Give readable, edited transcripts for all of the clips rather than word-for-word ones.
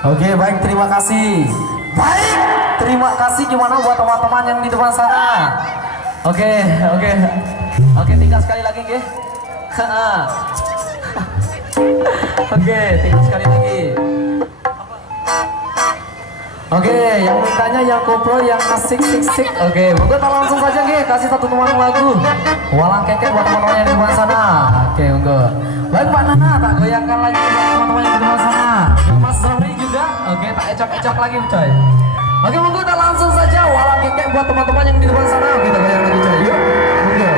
Oke, baik, terima kasih. Baik, terima kasih. Gimana buat teman-teman yang di depan sana? Oke, tinggal sekali lagi, Ge. Oke, tinggal sekali lagi. Oke, yang mintanya yang koplo, yang asik sik. Oke, monggo langsung saja, Ge, kasih satu nummer lagu. Walang kekek buat teman-teman yang di depan sana. Oke, monggo. Baik, Pak Nana, tak goyangkan lagi buat teman-teman yang di depan sana. Mas Zohri juga. Oke, tak ecok-ecok lagi, coy. Oke, monggo kita langsung saja walang kekek buat teman-teman yang di depan sana. Kita goyang lagi, coy. Yuk, monggo.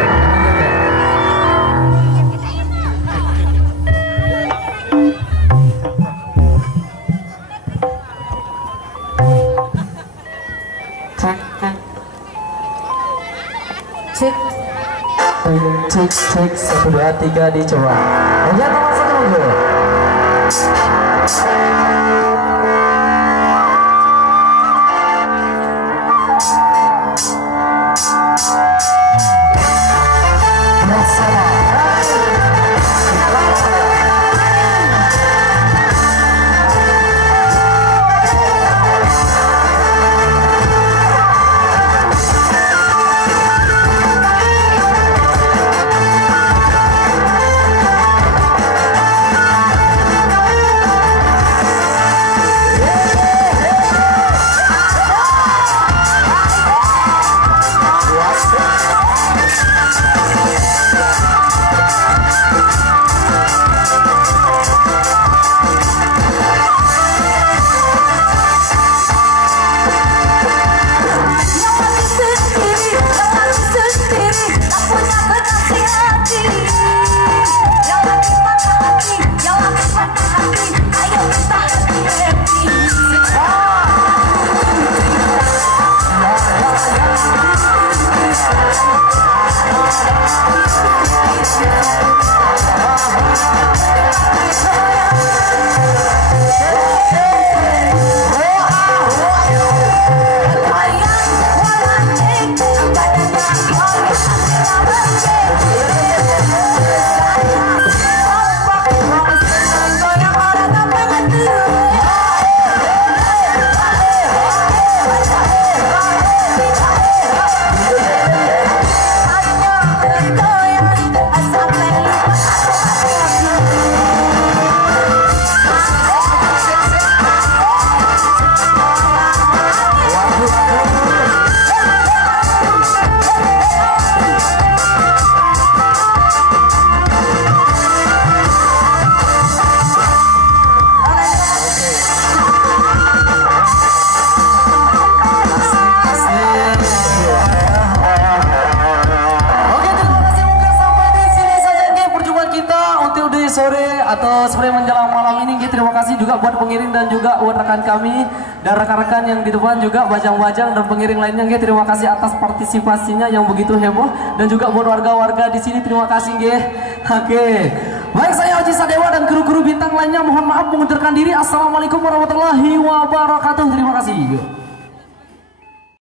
Cek 1 2 3 dicoba. Oke, langsung dulu. Sore atau sore menjelang malam ini, terima kasih juga buat pengiring dan juga buat rekan kami dan rekan-rekan yang di depan juga bajang-bajang dan pengiring lainnya, terima kasih atas partisipasinya yang begitu heboh, dan juga buat warga-warga di sini terima kasih, Oke. Baik, saya Haji Sadewa dan kru-kru bintang lainnya mohon maaf mengundurkan diri. Assalamualaikum warahmatullahi wabarakatuh. Terima kasih.